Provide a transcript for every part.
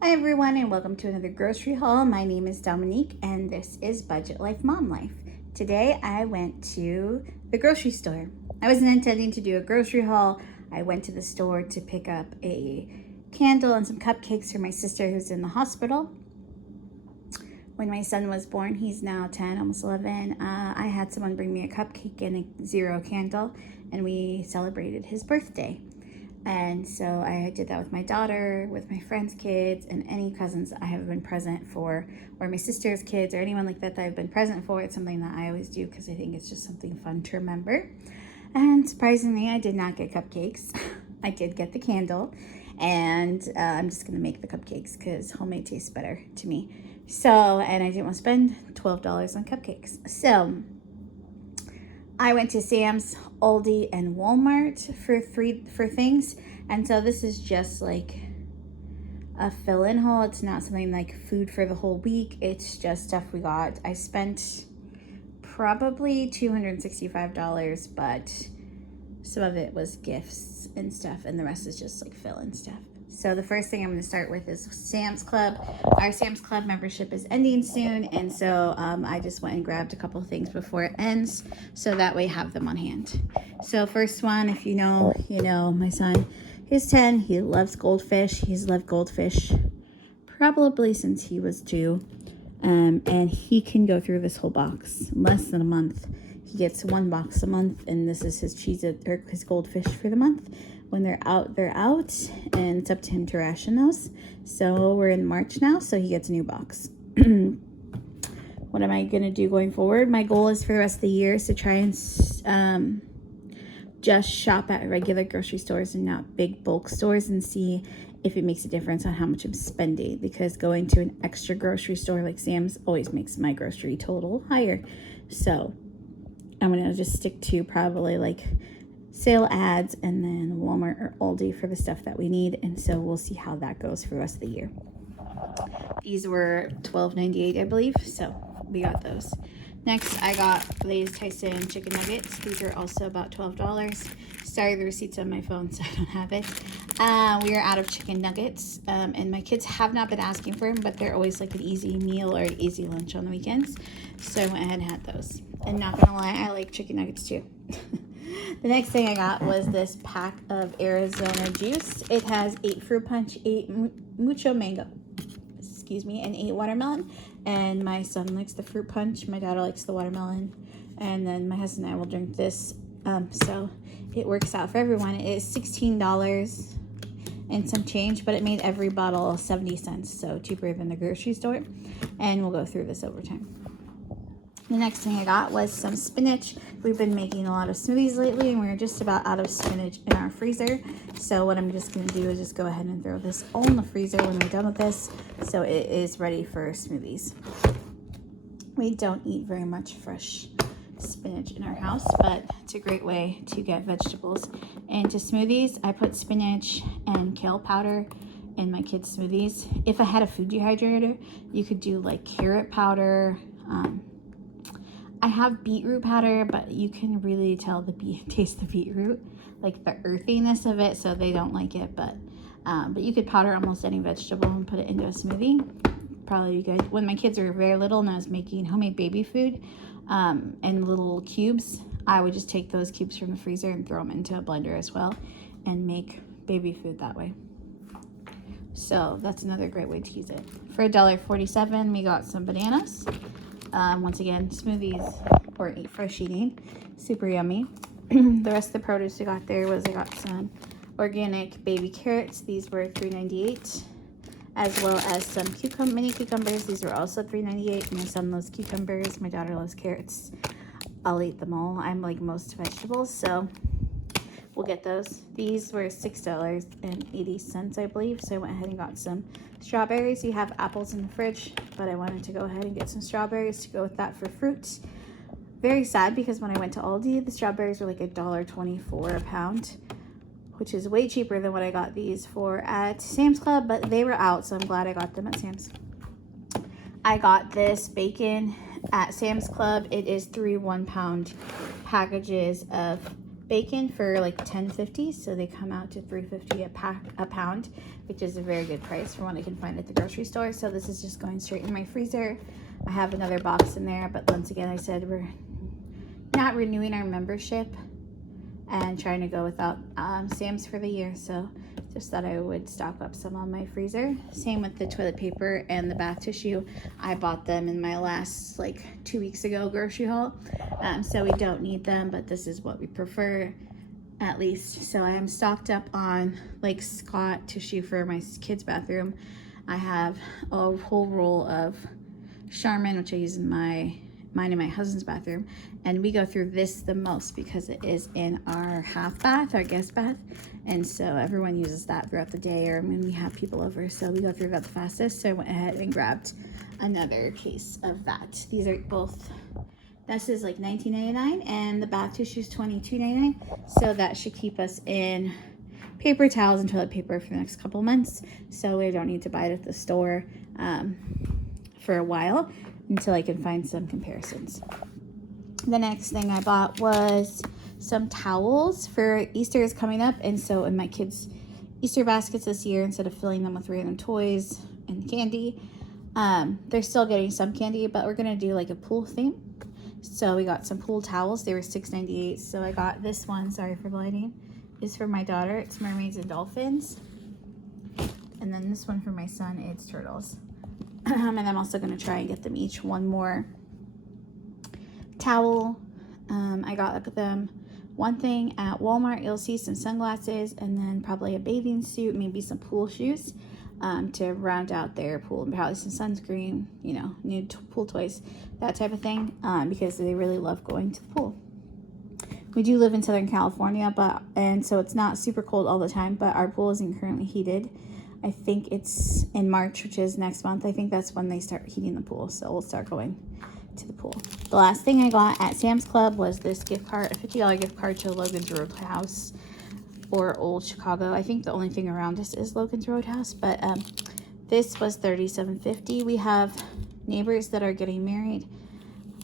Hi everyone and welcome to another grocery haul. My name is Dominique and this is Budget Life Mom Life. Today I went to the grocery store. I wasn't intending to do a grocery haul. I went to the store to pick up a candle and some cupcakes for my sister who's in the hospital. When my son was born, he's now 10, almost 11, I had someone bring me a cupcake and a zero candle and we celebrated his birthday. And so I did that with my daughter, with my friends' kids, and any cousins I have been present for, or my sister's kids, or anyone like that I've been present for. It's something that I always do because I think it's just something fun to remember. And surprisingly, I did not get cupcakes. I did get the candle, and I'm just gonna make the cupcakes because homemade tastes better to me. So, and I didn't want to spend $12 on cupcakes. So I went to Sam's, Aldi, and Walmart for things. And so this is just like a fill-in haul. It's not something like food for the whole week. It's just stuff we got. I spent probably $265, but some of it was gifts and stuff, and the rest is just like fill-in stuff. So the first thing I'm going to start with is Sam's Club. Our Sam's Club membership is ending soon, and so I just went and grabbed a couple things before it ends, so that way I have them on hand. So first one, if you know, you know, my son is 10. He loves goldfish. He's loved goldfish probably since he was 2, and he can go through this whole box in less than a month. He gets 1 box a month, and this is his his goldfish for the month. When they're out, and it's up to him to ration those. So we're in March now, so he gets a new box. What am I going to do going forward? My goal is for the rest of the year is to try and just shop at regular grocery stores and not big bulk stores and see if it makes a difference on how much I'm spending, because going to an extra grocery store like Sam's always makes my grocery total higher. So I'm going to just stick to probably like sale ads and then Walmart or Aldi for the stuff that we need, and so we'll see how that goes for the rest of the year. These were $12.98, I believe, so we got those. Next, I got Lay's Tyson chicken nuggets. These are also about $12. Sorry, the receipt's on my phone, so I don't have it. We are out of chicken nuggets, and my kids have not been asking for them, but they're always like an easy meal or an easy lunch on the weekends, so I went ahead and had those. And not gonna lie, I like chicken nuggets too. The next thing I got was this pack of Arizona juice. It has 8 fruit punch, 8 mucho mango, and 8 watermelon. And my son likes the fruit punch, my daughter likes the watermelon, and then my husband and I will drink this. So it works out for everyone. It is $16 and some change, but it made every bottle 70 cents, so cheaper than the grocery store. And we'll go through this over time. The next thing I got was some spinach. We've been making a lot of smoothies lately, and we're just about out of spinach in our freezer. So what I'm just going to do is just go ahead and throw this all in the freezer when we're done with this, so it is ready for smoothies. We don't eat very much fresh spinach in our house, but it's a great way to get vegetables into smoothies. I put spinach and kale powder in my kids' smoothies. If I had a food dehydrator, you could do like carrot powder. I have beetroot powder, but you can really tell taste the beetroot, like the earthiness of it, so they don't like it. But you could powder almost any vegetable and put it into a smoothie. Probably be good. When my kids were very little and I was making homemade baby food in little cubes, I would just take those cubes from the freezer and throw them into a blender as well and make baby food that way. So that's another great way to use it. For $1.47, we got some bananas. Once again, smoothies or fresh eating, super yummy. The rest of the produce I got there was I got some organic baby carrots. These were $3.98, as well as some mini cucumbers. These were also $3.98. My son loves cucumbers. My daughter loves carrots. I'll eat them all. I'm like most vegetables, so we'll get those. These were $6.80, I believe. So I went ahead and got some strawberries. You have apples in the fridge, but I wanted to go ahead and get some strawberries to go with that for fruit. Very sad because when I went to Aldi, the strawberries were like $1.24 a pound, which is way cheaper than what I got these for at Sam's Club, but they were out, so I'm glad I got them at Sam's. I got this bacon at Sam's Club. It is 3 1-pound packages of bacon for like $10.50, so they come out to $3.50 a pound, which is a very good price for what I can find at the grocery store. So this is just going straight in my freezer. I have another box in there, but once again, I said we're not renewing our membership and trying to go without Sam's for the year, so just thought I would stock up some on my freezer. Same with the toilet paper and the bath tissue. I bought them in my last like 2 weeks ago grocery haul, so we don't need them, but this is what we prefer at least. So I am stocked up on like Scott tissue for my kids' bathroom. I have a whole roll of Charmin, which I use in mine and my husband's bathroom, and we go through this the most because it is in our half bath, our guest bath, and so everyone uses that throughout the day or when we have people over, so we go through that the fastest. So I went ahead and grabbed another case of that. These are both, this is like $19.99 and the bath tissue is $22.99, so that should keep us in paper towels and toilet paper for the next couple months, so we don't need to buy it at the store for a while until I can find some comparisons. The next thing I bought was some towels for Easter is coming up, and so in my kids' Easter baskets this year, instead of filling them with random toys and candy, they're still getting some candy, but we're gonna do like a pool theme. So we got some pool towels. They were $6.98. So I got this one, sorry for the lighting, is for my daughter. It's mermaids and dolphins. And then this one for my son, it's turtles. And I'm also going to try and get them each one more towel. I got them one thing at Walmart. You'll see some sunglasses and then probably a bathing suit, maybe some pool shoes to round out their pool, and probably some sunscreen, you know, new pool toys, that type of thing, because they really love going to the pool. We do live in Southern California, and so it's not super cold all the time, but our pool isn't currently heated. I think it's in March, which is next month. I think that's when they start heating the pool, so we'll start going to the pool. The last thing I got at Sam's Club was this gift card, a $50 gift card to Logan's Roadhouse or Old Chicago. I think the only thing around us is Logan's Roadhouse, but this was $37.50. We have neighbors that are getting married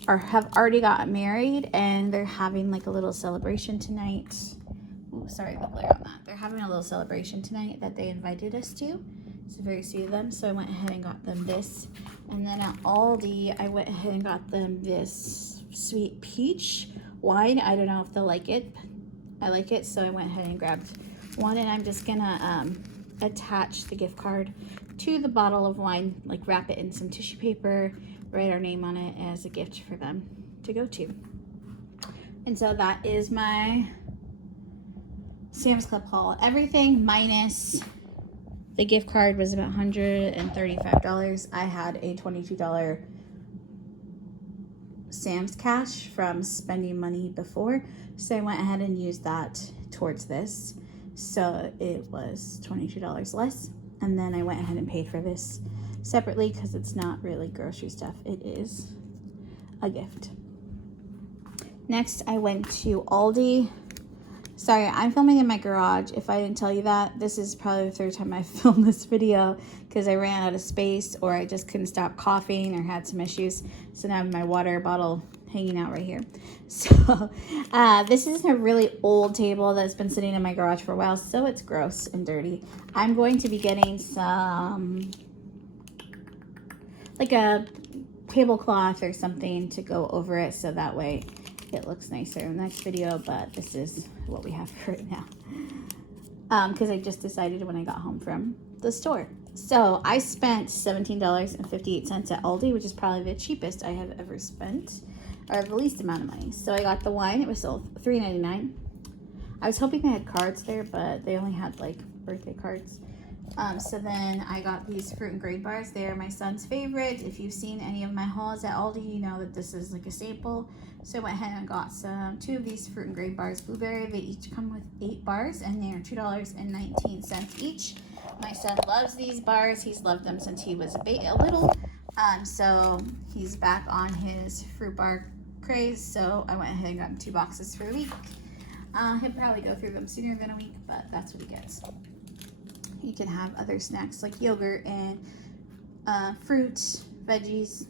or have already gotten married, and they're having like a little celebration tonight. Ooh, sorry the glare on that. They're having a little celebration tonight that they invited us to. It's very sweet of them, so I went ahead and got them this. And then at Aldi, I went ahead and got them this sweet peach wine. I don't know if they'll like it. I like it, so I went ahead and grabbed one, and I'm just gonna attach the gift card to the bottle of wine, like wrap it in some tissue paper, write our name on it as a gift for them to go to. And so that is my Sam's Club haul. Everything minus the gift card was about $135. I had a $22 Sam's cash from spending money before, so I went ahead and used that towards this, so it was $22 less. And then I went ahead and paid for this separately because it's not really grocery stuff, it is a gift. Next, I went to Aldi. Sorry, I'm filming in my garage. If I didn't tell you that, this is probably the third time I've filmed this video because I ran out of space, or I just couldn't stop coughing or had some issues. So now I have my water bottle hanging out right here. So this is a really old table that's been sitting in my garage for a while, so it's gross and dirty. I'm going to be getting some, like a tablecloth or something to go over it, so that way it looks nicer in the next video, but this is what we have right now. Because I just decided when I got home from the store. So I spent $17.58 at Aldi, which is probably the cheapest I have ever spent, or the least amount of money. So I got the wine. It was sold $3.99. I was hoping they had cards there, but they only had like birthday cards. So then I got these fruit and grape bars. They are my son's favorite. If you've seen any of my hauls at Aldi, you know that this is like a staple. So I went ahead and got two of these fruit and grape bars, blueberry. They each come with 8 bars, and they are $2.19 each. My son loves these bars. He's loved them since he was a little. So he's back on his fruit bar craze. So I went ahead and got him 2 boxes for the week. He'll probably go through them sooner than a week, but that's what he gets. You can have other snacks like yogurt and fruit, veggies,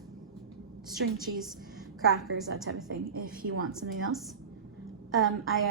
string cheese, crackers, that type of thing if you want something else.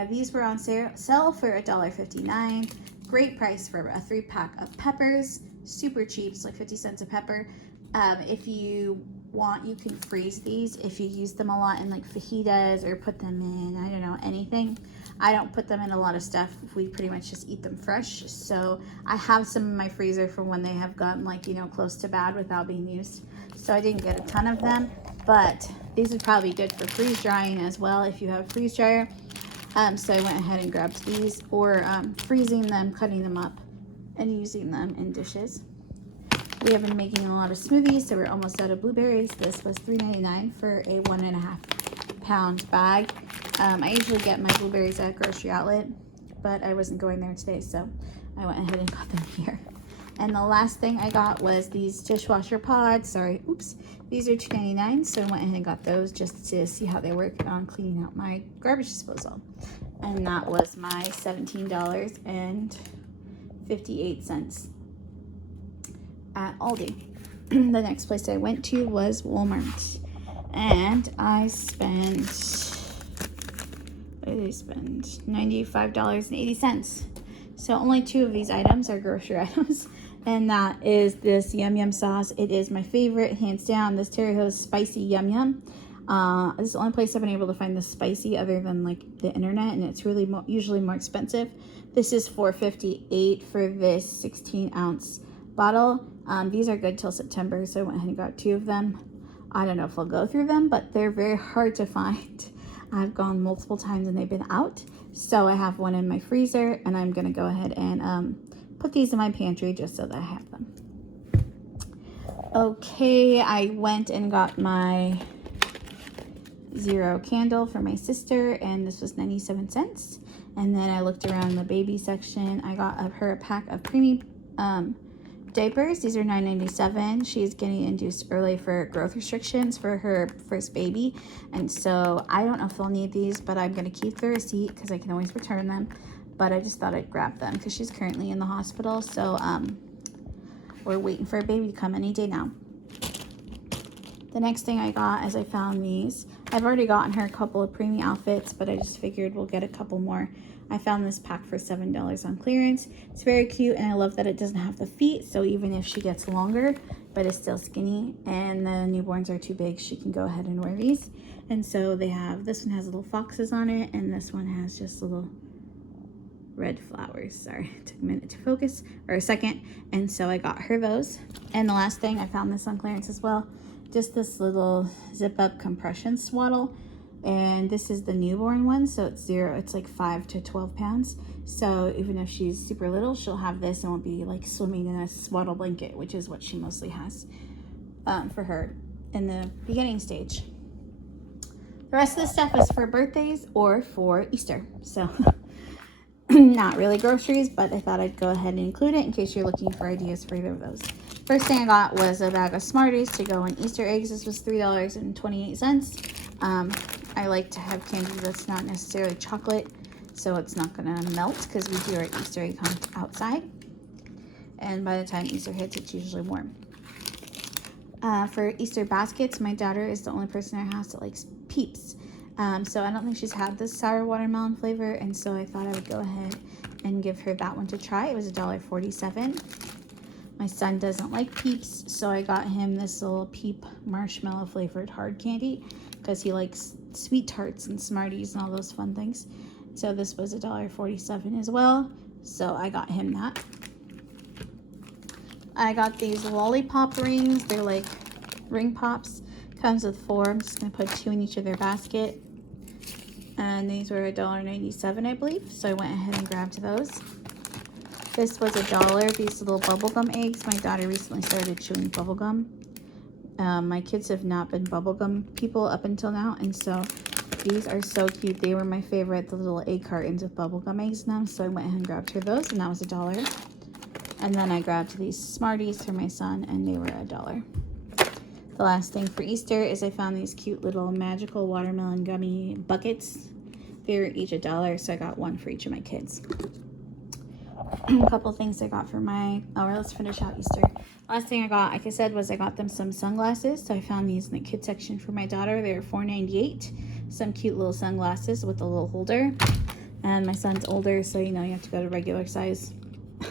These were on sale for $1.59. Great price for a 3-pack of peppers. Super cheap, it's like 50 cents a pepper. If you want, you can freeze these if you use them a lot in like fajitas or put them in, I don't know, anything. I don't put them in a lot of stuff. We pretty much just eat them fresh. So I have some in my freezer from when they have gotten like, you know, close to bad without being used. So I didn't get a ton of them, but these would probably be good for freeze drying as well if you have a freeze dryer. So I went ahead and grabbed these, or freezing them, cutting them up, and using them in dishes. We have been making a lot of smoothies, so we're almost out of blueberries. This was $3.99 for a 1.5 pound bag. I usually get my blueberries at a grocery outlet, but I wasn't going there today, so I went ahead and got them here. And the last thing I got was these dishwasher pods. These are $2.99, so I went ahead and got those just to see how they work on cleaning out my garbage disposal. And that was my $17.58 at Aldi. The next place I went to was Walmart, and I spent, what did I spend? $95.80. So only 2 of these items are grocery items, and that is this Yum Yum sauce. It is my favorite, hands down. This Terry Ho's spicy Yum Yum. This is the only place I've been able to find this spicy other than like the internet, and it's really usually more expensive. This is $4.58 for this 16-ounce bottle. These are good till September, so I went ahead and got 2 of them. I don't know if I'll go through them, but they're very hard to find. I've gone multiple times and they've been out. So I have one in my freezer, and I'm gonna go ahead and put these in my pantry just so that I have them. Okay, I went and got my Zero candle for my sister, and this was 97 cents. And then I looked around the baby section. I got her a pack of preemie diapers. These are $9.97. She's getting induced early for growth restrictions for her first baby, and so I don't know if they'll need these, but I'm going to keep the receipt because I can always return them. But I just thought I'd grab them because she's currently in the hospital, so we're waiting for a baby to come any day now. The next thing I got is I found these. I've already gotten her a couple of preemie outfits, but I just figured we'll get a couple more. I found this pack for $7 on clearance. It's very cute, and I love that it doesn't have the feet, so even if she gets longer, but is still skinny, and the newborns are too big, she can go ahead and wear these. And so they have, this one has little foxes on it, and this one has just little red flowers. Sorry, it took a minute to focus, or a second. And so I got her those. And the last thing, I found this on clearance as well. Just this little zip up compression swaddle, and this is the newborn one, so it's like 5 to 12 pounds. So even if she's super little, she'll have this and won't be like swimming in a swaddle blanket, which is what she mostly has for her in the beginning stage. The rest of the stuff is for birthdays or for Easter, so not really groceries, but I thought I'd go ahead and include it in case you're looking for ideas for either of those. First thing I got was a bag of Smarties to go in Easter eggs. This was $3.28. I like to have candy that's not necessarily chocolate, so it's not gonna melt because we do our Easter egg hunt outside. And by the time Easter hits, it's usually warm. For Easter baskets, my daughter is the only person in our house that likes Peeps. So I don't think she's had this sour watermelon flavor, and so I thought I would go ahead and give her that one to try. It was $1.47. My son doesn't like Peeps, so I got him this little Peep marshmallow flavored hard candy because he likes sweet tarts and Smarties and all those fun things. So this was $1.47 as well, so I got him that. I got these lollipop rings. They're like ring pops. Comes with 4. I'm just going to put 2 in each of their basket. And these were $1.97, I believe. So I went ahead and grabbed those. This was $1. These little bubblegum eggs. My daughter recently started chewing bubblegum. My kids have not been bubblegum people up until now. And so these are so cute. They were my favorite, the little egg cartons with bubblegum eggs in them. So I went ahead and grabbed her those, and that was $1. And then I grabbed these Smarties for my son, and they were $1. The last thing for Easter is I found these cute little magical watermelon gummy buckets. They were each $1, so I got one for each of my kids. a couple things I got for let's finish out Easter. Last thing I got, like I said, was I got them some sunglasses. So I found these in the kids section for my daughter. They were $4.98. Some cute little sunglasses with a little holder. And my son's older, so you have to go to regular size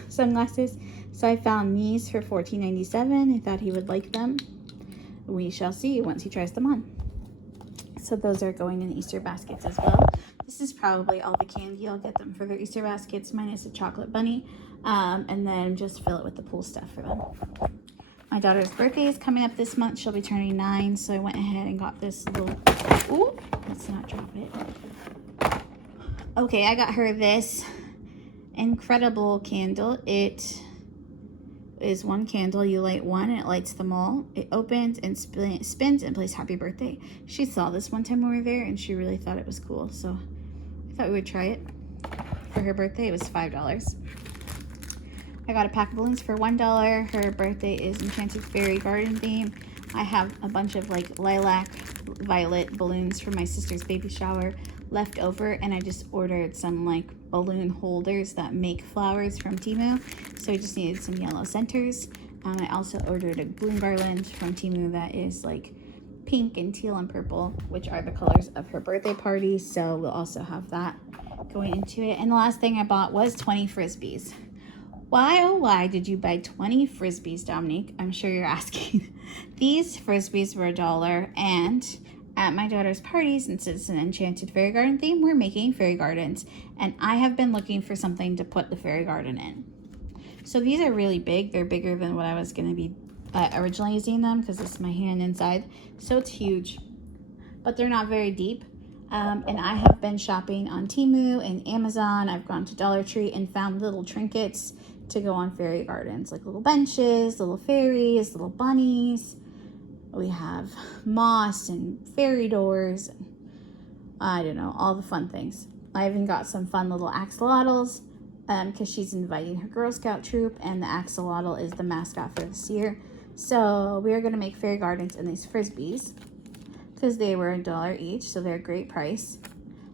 sunglasses. So I found these for $14.97. I thought he would like them. We shall see once he tries them on. So those are going in Easter baskets as well. This is probably all the candy I'll get them for their Easter baskets, minus a chocolate bunny. And then just fill it with the pool stuff for them. My daughter's birthday is coming up this month. She'll be turning 9, so I went ahead and got this little, ooh, let's not drop it. Okay, I got her this incredible candle. It is one candle. You light one and it lights them all. It opens and spins and plays happy birthday. She saw this one time we were there and she really thought it was cool, so I thought we would try it for her birthday. It was $5. I got a pack of balloons for $1. Her birthday is Enchanted Fairy Garden theme. I have a bunch of like lilac violet balloons from my sister's baby shower left over, and I just ordered some like balloon holders that make flowers from Temu, so I just needed some yellow centers. I also ordered a balloon garland from Temu that is like pink and teal and purple, which are the colors of her birthday party, so we'll also have that going into it. And the last thing I bought was 20 frisbees. Why, oh why did you buy 20 frisbees, Dominique? I'm sure you're asking. These frisbees were $1, and at my daughter's party, since it's an Enchanted Fairy Garden theme, we're making fairy gardens, and I have been looking for something to put the fairy garden in. So these are really big. They're bigger than what I was going to be originally using them, because this is my hand inside, so it's huge, but they're not very deep. And I have been shopping on Temu and Amazon. I've gone to Dollar Tree and found little trinkets to go on fairy gardens, like little benches, little fairies, little bunnies. We have moss and fairy doors, and I don't know, all the fun things. I even got some fun little axolotls because she's inviting her Girl Scout troop, and the axolotl is the mascot for this year. So we are going to make fairy gardens in these frisbees because they were $1 each, so they're a great price.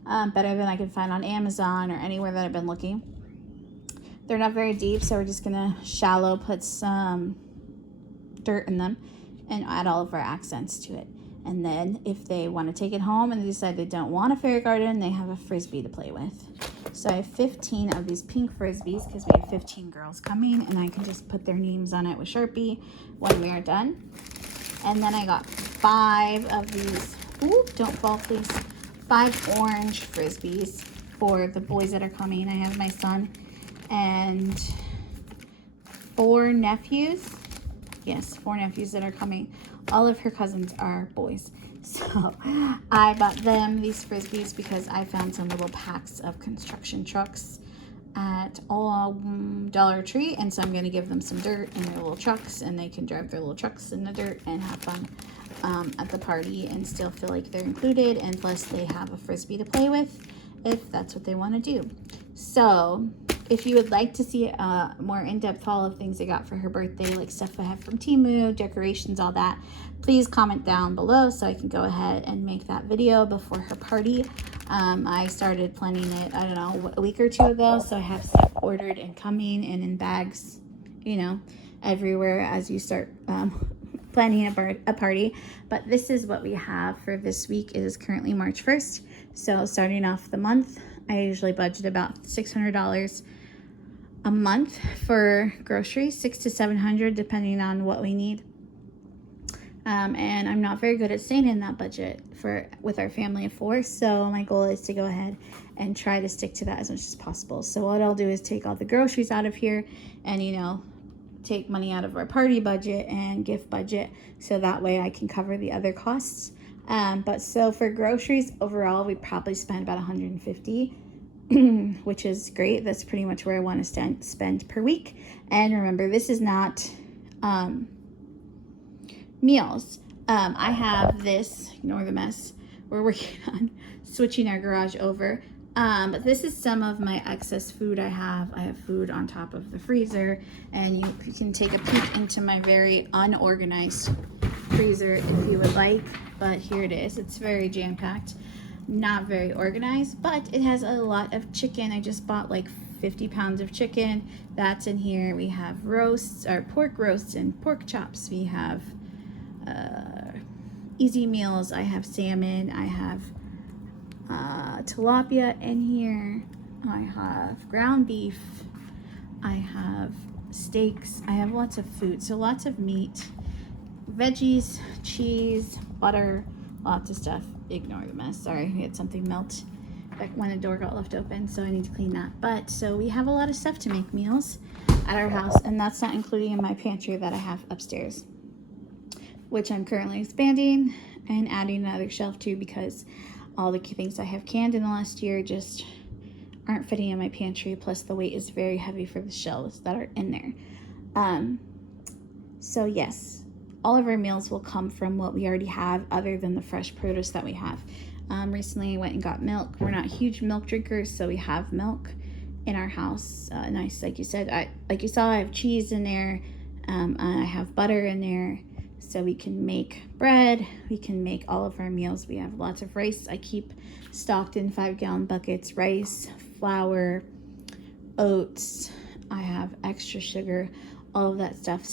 Better than I can find on Amazon or anywhere that I've been looking. They're not very deep, so we're just going to shallow put some dirt in them and add all of our accents to it. And then if they want to take it home and they decide they don't want a fairy garden, they have a frisbee to play with. So I have 15 of these pink frisbees because we have 15 girls coming, and I can just put their names on it with Sharpie when we are done. And then I got 5 of these, ooh, don't fall please, 5 orange frisbees for the boys that are coming. I have my son and 4 nephews. Yes, 4 nephews that are coming. All of her cousins are boys. So I bought them these frisbees because I found some little packs of construction trucks at Dollar Tree, and so I'm going to give them some dirt in their little trucks, and they can drive their little trucks in the dirt and have fun at the party and still feel like they're included, and plus they have a frisbee to play with if that's what they want to do. So if you would like to see a more in-depth haul of things I got for her birthday, like stuff I have from Temu, decorations, all that, please comment down below so I can go ahead and make that video before her party. I started planning it, I don't know, a week or 2 ago, so I have stuff ordered and coming and in bags, you know, everywhere as you start planning a party. But this is what we have for this week. It is currently March 1st, so starting off the month, I usually budget about $600 a month for groceries, $600 to $700 depending on what we need. And I'm not very good at staying in that budget with our family of 4, so my goal is to go ahead and try to stick to that as much as possible. So what I'll do is take all the groceries out of here and, you know, take money out of our party budget and gift budget, so that way I can cover the other costs. But so for groceries overall, we probably spend about $150, which is great. That's pretty much where I want to spend per week. And remember, this is not meals. I have this, ignore the mess, we're working on switching our garage over. But this is some of my excess food I have. I have food on top of the freezer, and you can take a peek into my very unorganized freezer if you would like. But here it is. It's very jam-packed, not very organized, but it has a lot of chicken. I just bought like 50 pounds of chicken. That's in here. We have roasts, or pork roasts and pork chops. We have easy meals. I have salmon. I have tilapia in here. I have ground beef. I have steaks. I have lots of food, so lots of meat, veggies, cheese, butter, lots of stuff. Ignore the mess. Sorry, we had something melt back when the door got left open, so I need to clean that. But so we have a lot of stuff to make meals at our house, and that's not including in my pantry that I have upstairs, which I'm currently expanding and adding another shelf to, because all the things I have canned in the last year just aren't fitting in my pantry. Plus the weight is very heavy for the shelves that are in there. So yes, all of our meals will come from what we already have, other than the fresh produce that we have. Recently I went and got milk. We're not huge milk drinkers, so we have milk in our house. Nice, like you said, like you saw, I have cheese in there. I have butter in there, so we can make bread. We can make all of our meals. We have lots of rice. I keep stocked in 5-gallon buckets, rice, flour, oats. I have extra sugar, all of that stuff.